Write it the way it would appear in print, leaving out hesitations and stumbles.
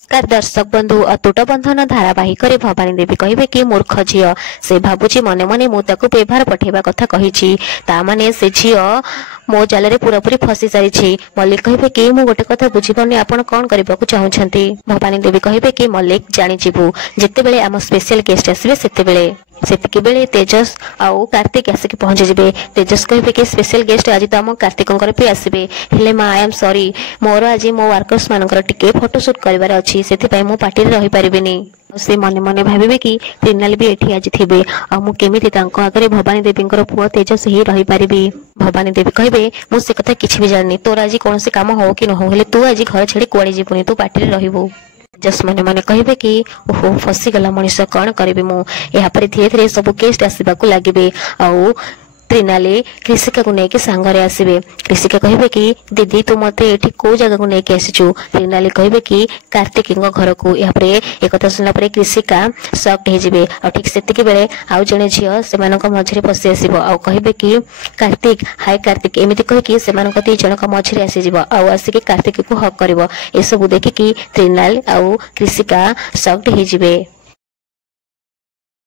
नमस्कार दर्शक बंधु अतुट बंधन धारावाहिक भवानी देवी कहे कि मूर्ख झील से भावुची मने मने मुझे व्यवहार पठेवा कथा कही ताने से झील मो जाल पूरापूरी फसी सारी। मल्लिक कहे कि मु गोटे कथा बुझीपारे आपण कौन करने को चाहूँगी। भवानी देवी कहे कि मल्लिक जानीबू जिते आम स्पेशल गेस्ट आसवे सेतिकी बेले तेजस आउ कार्तिक आसिक पहुंची जिबे। तेजस कहे कि स्पेशल गेस्ट आज तो आम कार्तिक भी आसबे हेले माँ आई एम सॉरी मोर आज मो वर्कर्स मानकर टिके फोटोशूट करिवार अछि सेति मु पार्टी रे रहि परिबिनी। से मने मने भाविबे कि त्रिनाल भी एठी आज थिबे आ मु केमिति तांको आगरे भवानी देवींकर पुओ तेजस ही रहि परिबी। भवानी देवी कहिबे मु से कथा किछि भी जाननी तोर आज कोन से काम हो कि न हो हेले तू आज घर छेड़ी कुआडे जिबुनी तू पार्टी रे रहिबू। जस मने मने कहे कि ओहो फसीगला मनीष कौन करी मु यापर धीरे धीरे सब गेस्ट आसवाक लगे। आउ त्रिनाली कृषिका को लेकिन सांगरे आसबे। कृषिका कहे कि दीदी तू मत ये कौ जगह को लेकिन आसीचु। त्रिनाली कहे कि कार्तिक घर को यापर एक शुणला कृषिका सक्ट हो ठीक से बेले आउ जड़े झील से मझे पशि आसब आ कहे कि कार्तिक हाय कार्तिक एमती कहीकि से दी जन मझे आसीज आसिक कार्तिक को हक कर। एसबू देखिकी त्रिनाल आउ कृषिका सक्ट हो।